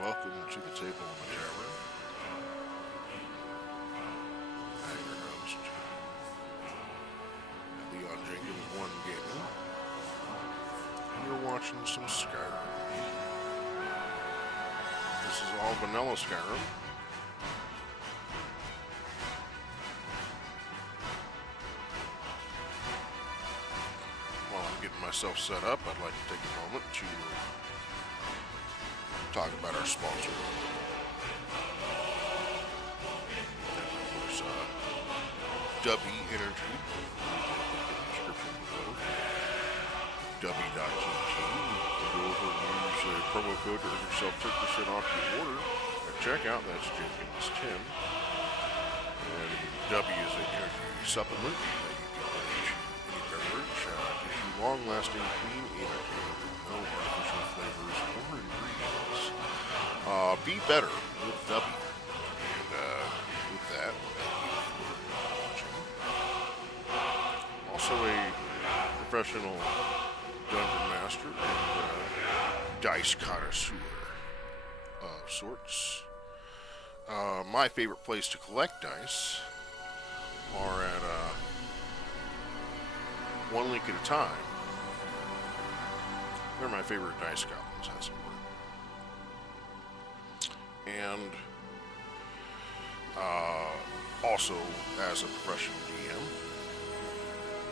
Welcome to the table in the tavern. I'm your host, Leon Jenkins, One Gaming. You're watching some Skyrim. This is all vanilla Skyrim. While I'm getting myself set up, I'd like to take a moment to talk about our sponsor. There's W Energy. Description below. W.GG. Go over and use a promo code to earn yourself 10% off your order at checkout. That's Jenkins10. And W is an energy supplement that you can put into any beverage. Gives you long-lasting clean energy with no artificial flavors or ingredients. Be better with W. And with that, thank you for watching. Also a professional dungeon master and dice connoisseur of sorts. My favorite place to collect dice are at One Link at a Time. They're my favorite dice goblins, as it were. And also, as a professional DM,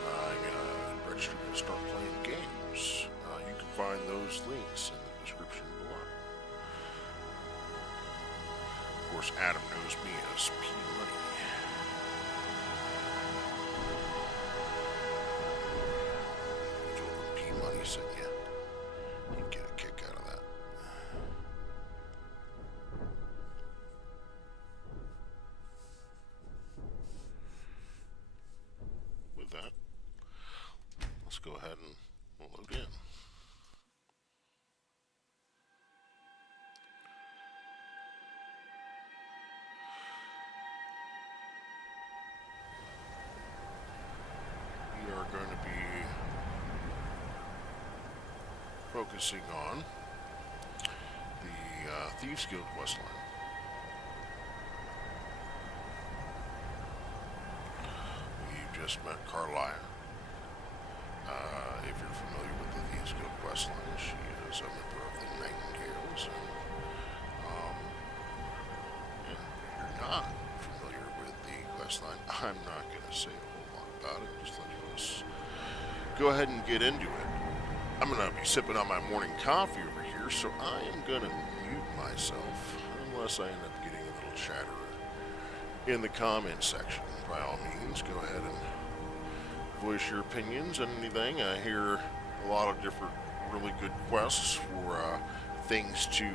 I'm registered to start playing games. You can find those links in the description below. Of course, Adam knows me as P Money. Told him P Money said, yeah, he'd get a kick out of that. With that, let's go ahead and load in. We are going to be focusing on the Thieves Guild questline. We just met Carlia. If you're familiar with the Thieves Guild questline, she is a member of the Nightingales. And if you're not familiar with the questline, I'm not going to say a whole lot about it. Just let us go ahead and get into it. I'm going to be sipping on my morning coffee over here, so I am going to mute myself unless I end up getting a little chatter in the comment section. By all means, go ahead and voice your opinions and anything. I hear a lot of different really good quests for things to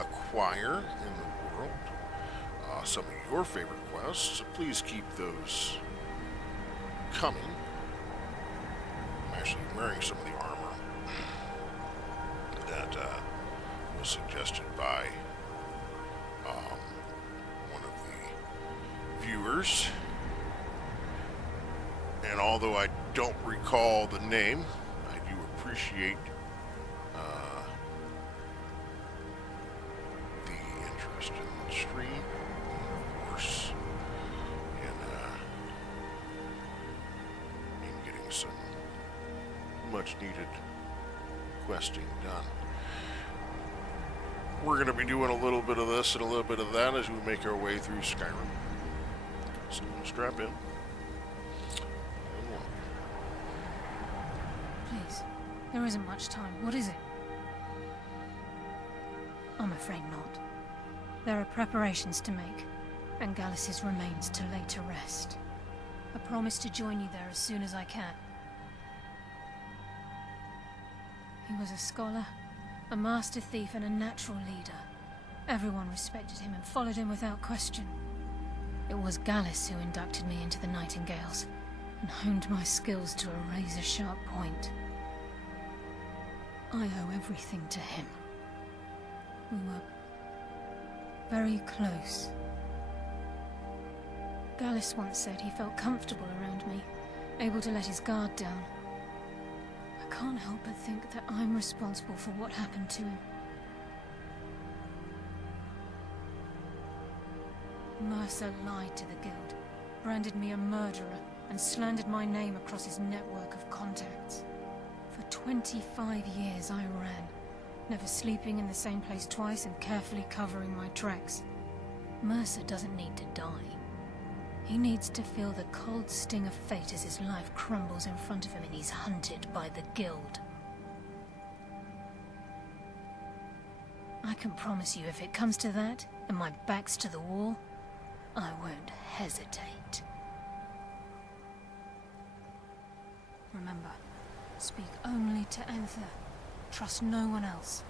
acquire in the world. Some of your favorite quests, so please keep those coming. I'm actually wearing some of the armor that was suggested by one of the viewers. And although I don't recall the name, I do appreciate the interest in the stream, and of course, in getting some much needed questing done. We're going to be doing a little bit of this and a little bit of that as we make our way through Skyrim. So strap in. Please, there isn't much time. What is it? I'm afraid not. There are preparations to make, and Gallus's remains to lay to rest. I promise to join you there as soon as I can. He was a scholar, a master thief, and a natural leader. Everyone respected him and followed him without question. It was Gallus who inducted me into the Nightingales, and honed my skills to a razor-sharp point. I owe everything to him. We were very close. Gallus once said he felt comfortable around me, able to let his guard down. I can't help but think that I'm responsible for what happened to him. Mercer lied to the Guild, branded me a murderer, and slandered my name across his network of contacts. For 25 years I ran, never sleeping in the same place twice and carefully covering my tracks. Mercer doesn't need to die. He needs to feel the cold sting of fate as his life crumbles in front of him and he's hunted by the Guild. I can promise you, if it comes to that, and my back's to the wall, I won't hesitate. Remember, speak only to Anther. Trust no one else.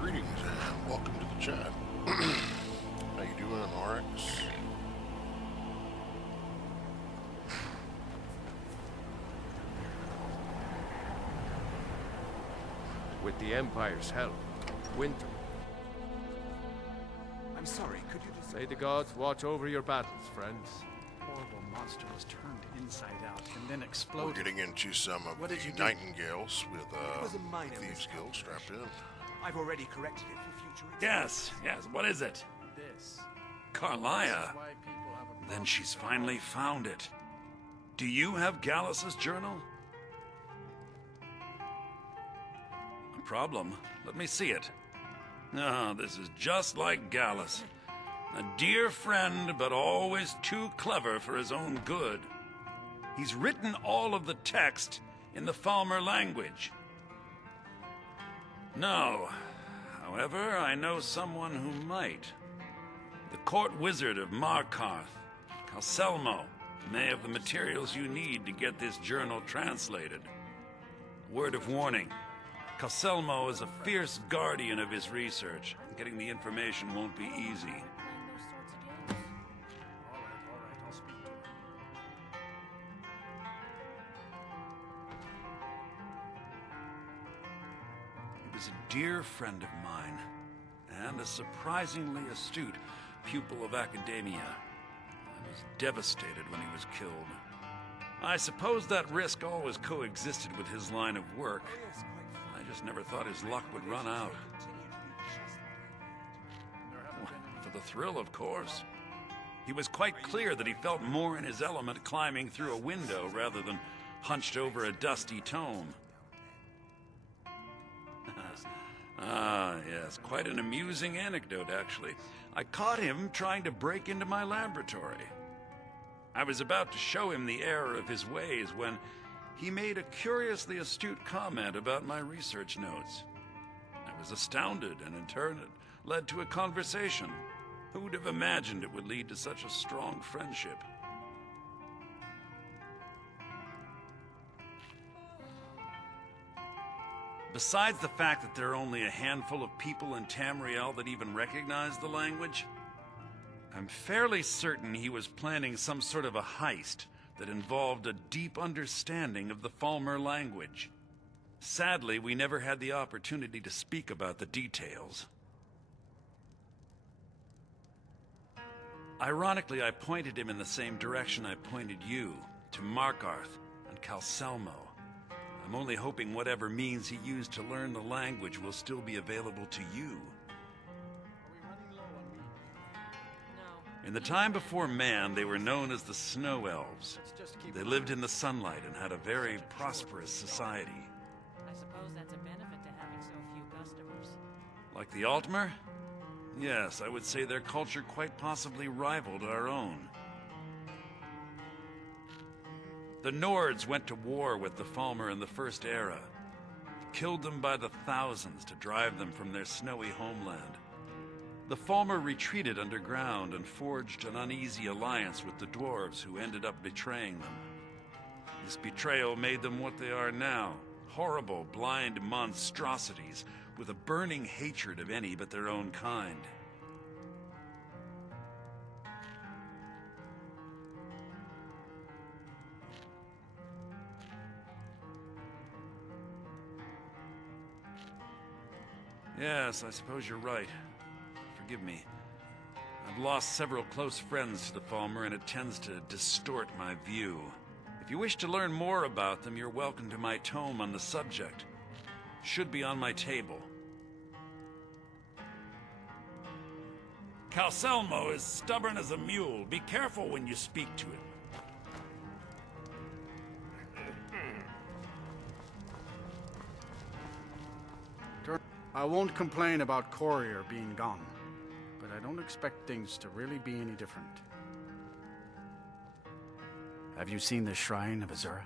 Greetings and welcome to the chat. How you doing, RX? With the Empire's help, winter. I'm sorry, could you just... May the gods watch over your battles, friends. Horrible monster was turned inside out and then We're exploded. getting into some of What the did you do? Nightingales with It was a minor Thieves Guild strapped in. I've already corrected it for future... Yes, what is it? This. Carlia. Why people have a Then she's finally found it. Do you have Gallus's journal? A problem? Let me see it. Ah, this is just like Gallus. A dear friend, but always too clever for his own good. He's written all of the text in the Falmer language. No. However, I know someone who might. The court wizard of Markarth, Calselmo, may have the materials you need to get this journal translated. Word of warning. Calselmo is a fierce guardian of his research. Getting the information won't be easy. I'll speak to her. He was a dear friend of mine, and a surprisingly astute pupil of academia. I was devastated when he was killed. I suppose that risk always coexisted with his line of work. I just never thought his luck would run out. For the thrill, of course. He was quite clear that he felt more in his element climbing through a window rather than hunched over a dusty tome. Ah, yes, quite an amusing anecdote, actually. I caught him trying to break into my laboratory. I was about to show him the error of his ways when he made a curiously astute comment about my research notes. I was astounded, and in turn it led to a conversation. Who would have imagined it would lead to such a strong friendship? Besides the fact that there are only a handful of people in Tamriel that even recognize the language, I'm fairly certain he was planning some sort of a heist that involved a deep understanding of the Falmer language. Sadly, we never had the opportunity to speak about the details. Ironically, I pointed him in the same direction I pointed you, to Markarth and Calselmo. I'm only hoping whatever means he used to learn the language will still be available to you. In the time before man, they were known as the Snow Elves. They lived in the sunlight and had a very prosperous society. I suppose that's a bit Like the Altmer? Yes, I would say their culture quite possibly rivaled our own. The Nords went to war with the Falmer in the First Era. Killed them by the thousands to drive them from their snowy homeland. The Falmer retreated underground and forged an uneasy alliance with the dwarves who ended up betraying them. This betrayal made them what they are now, horrible, blind monstrosities with a burning hatred of any but their own kind. Yes, I suppose you're right. Forgive me. I've lost several close friends to the Falmer, and it tends to distort my view. If you wish to learn more about them, you're welcome to my tome on the subject. Should be on my table. Calcelmo is stubborn as a mule. Be careful when you speak to him. I won't complain about Courier being gone, but I don't expect things to really be any different. Have you seen the Shrine of Azura?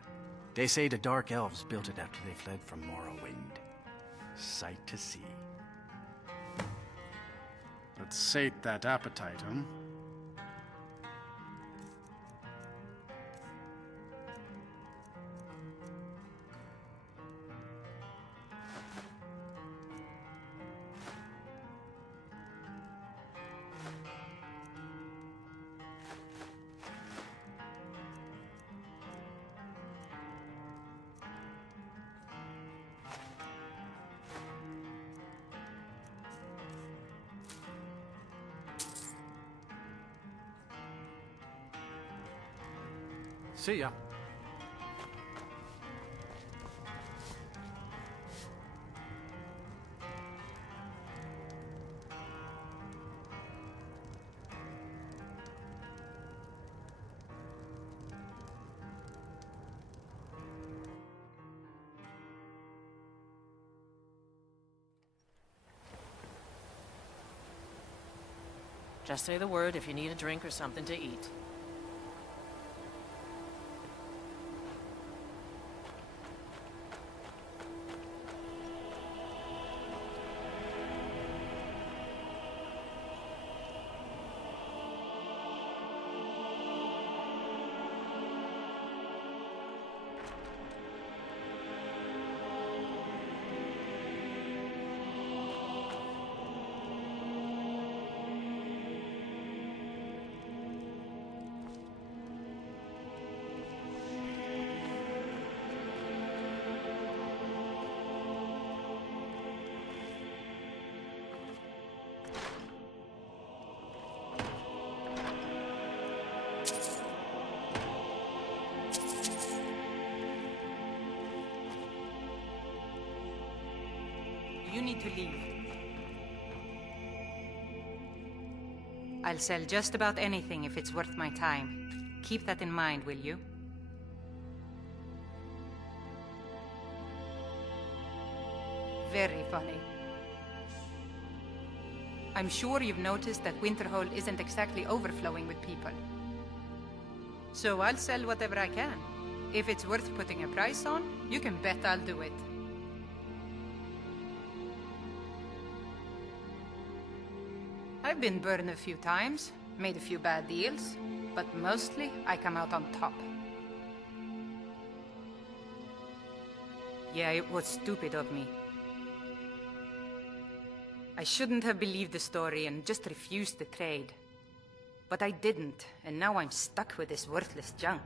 They say the Dark Elves built it after they fled from Morrowind. Sight to see. Let's sate that appetite, huh? See ya. Just say the word if you need a drink or something to eat. You need to leave. I'll sell just about anything if it's worth my time. Keep that in mind, will you? Very funny. I'm sure you've noticed that Winterhold isn't exactly overflowing with people. So I'll sell whatever I can. If it's worth putting a price on, you can bet I'll do it. I've been burned a few times, made a few bad deals, but mostly I come out on top. Yeah, it was stupid of me. I shouldn't have believed the story and just refused the trade. But I didn't, and now I'm stuck with this worthless junk.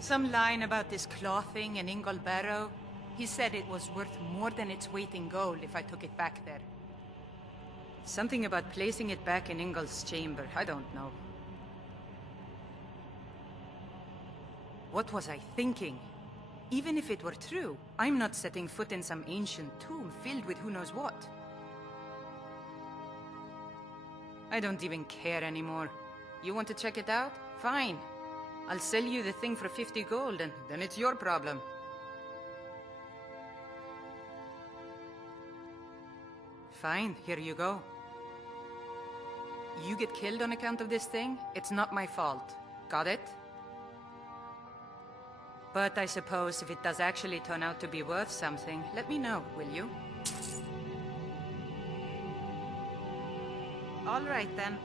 Some line about this clothing in Ingol Barrow. He said it was worth more than its weight in gold if I took it back there. Something about placing it back in Ingol's chamber, I don't know. What was I thinking? Even if it were true, I'm not setting foot in some ancient tomb filled with who knows what. I don't even care anymore. You want to check it out? Fine. I'll sell you the thing for 50 gold, and then it's your problem. Fine, here you go. You get killed on account of this thing? It's not my fault. Got it? But I suppose if it does actually turn out to be worth something, let me know, will you? All right, then.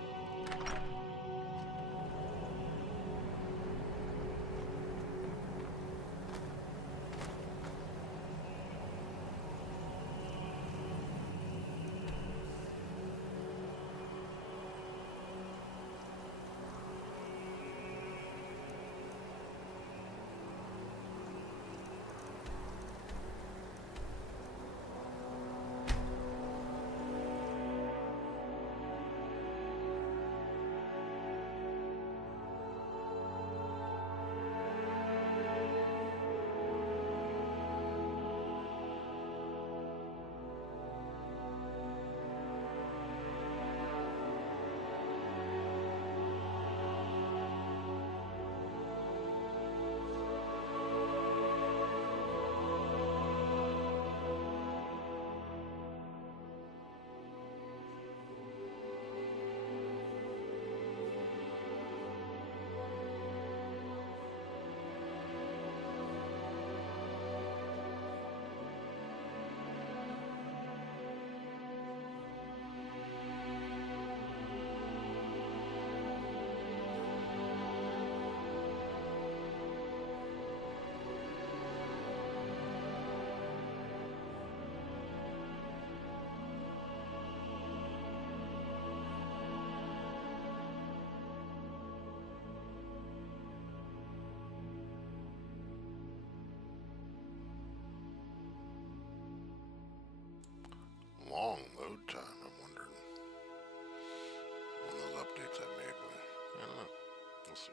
Long load time. I'm wondering when those updates I made. I don't know. We'll see.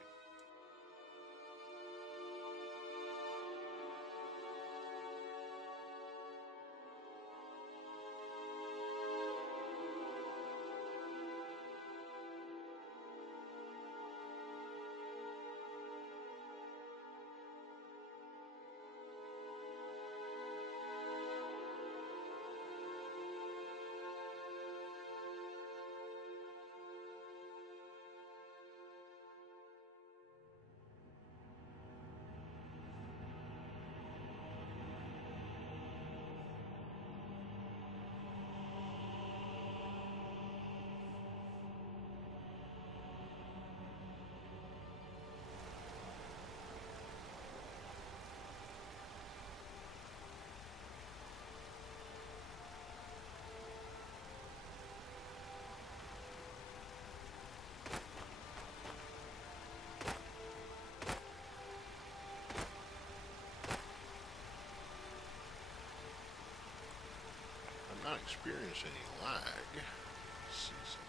Not experience any lag. Let's see something.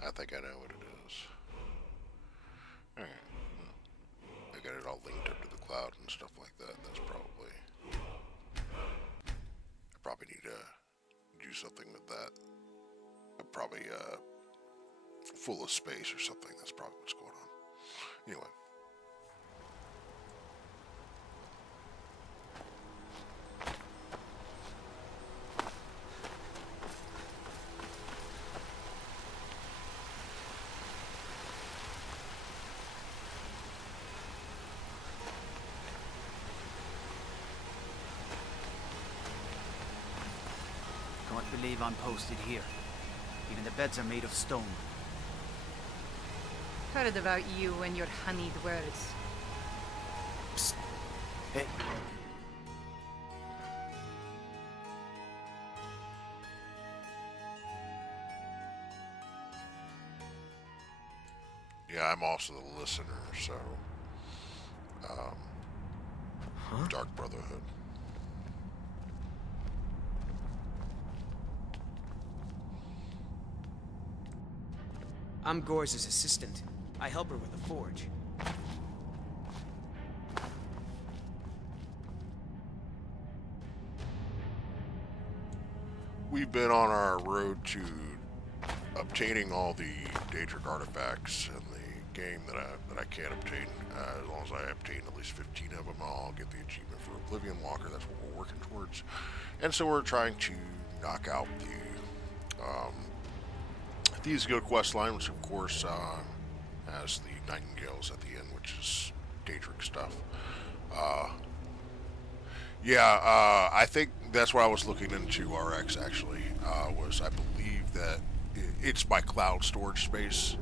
I think I know what it is. Alright. I got it all linked up to the cloud and stuff like that. That's probably... I probably need to do something with that. Probably full of space or something. That's probably what's going on. Anyway. believe I'm posted here. Even the beds are made of stone. Heard about you and your honeyed words. Psst. Hey. Yeah, I'm also the listener, so... Dark Brotherhood. I'm Gore's assistant. I help her with the forge. We've been on our road to obtaining all the Daedric artifacts in the game that I can't obtain. As long as I obtain at least 15 of them, I'll get the achievement for Oblivion Walker. That's what we're working towards. And so we're trying to knock out the Thieves Guild questline, which of course has the Nightingales at the end, which is Daedric stuff. I think that's what I was looking into RX actually, was I believe that it's my cloud storage space.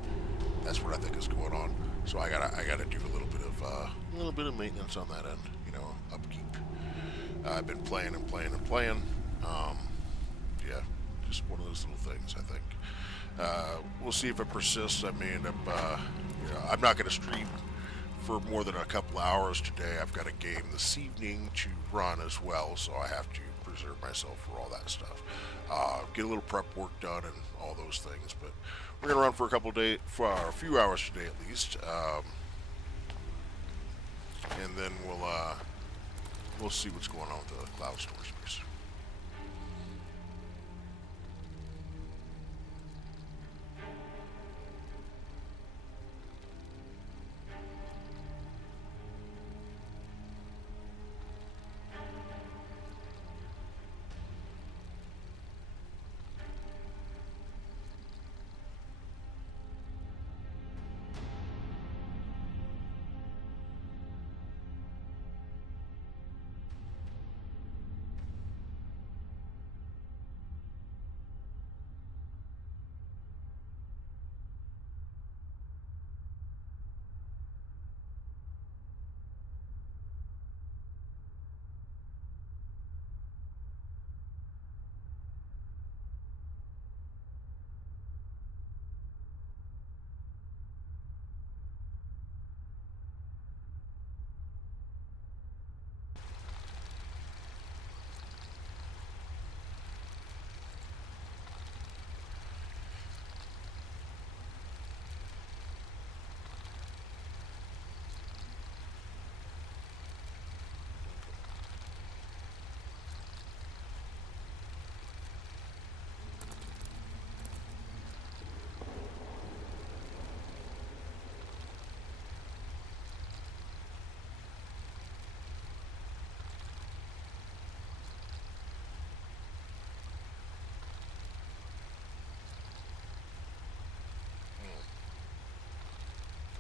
That's what I think is going on. So I gotta do a little bit of maintenance on that end, you know, upkeep. I've been playing and playing and playing. Yeah, just one of those little things, I think. We'll see if it persists. I may end up, you know, I'm not gonna stream for more than a couple hours today. I've got a game this evening to run as well, so I have to preserve myself for all that stuff. Get a little prep work done and all those things, but we're gonna run for a few hours today at least, and then we'll see what's going on with the cloud storage space.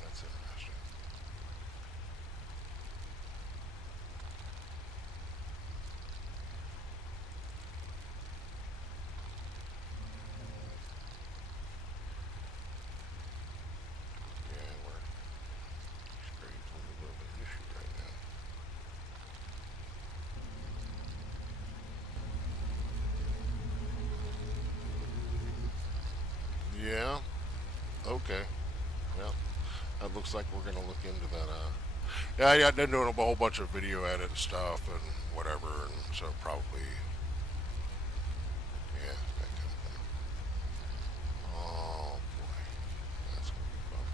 That's interesting. Yeah, we're experiencing a little bit of issue right now. Yeah. Okay. Well, that looks like we're gonna look into that. Yeah, I've been doing a whole bunch of video edit stuff and whatever, and so probably, yeah, that kind of thing. Oh boy, that's gonna be fun.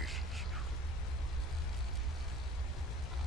Peace.